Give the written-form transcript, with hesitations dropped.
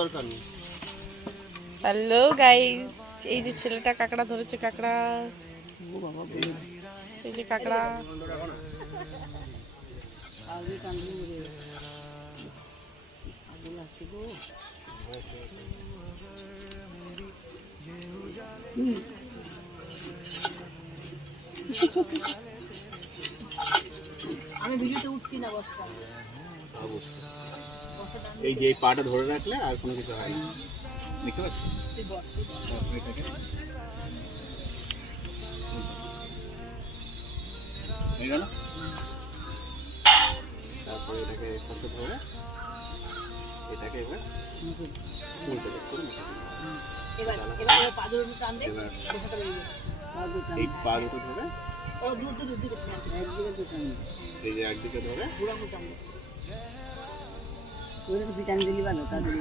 দরকার নেই। Hello guys, এই যে ছেলেটা কাঁকড়া ধরেছে, কাঁকড়া। ও বাবা, এই যে কাঁকড়া। আগে কান্দি মরে আগে লাগছে গো। আমি ভিডিওতে উঠছি না বস্তা। এই যে পাটা ধরে রাখলে আর কোনো কিছু হয় না, দেখতে পাচ্ছি। হয়ে গেল। তারপরে এটাকে একসাথে ধরে এটাকে এবার উল্টে করে এবার এবার পা দুটো টান দে। এই পা দুটো ধরে ও দুধ একদিকে টান দে। এই যে একদিকে ধরে পুরো টান দে। ওই ভিটামিন দিলি ভালো তাদের।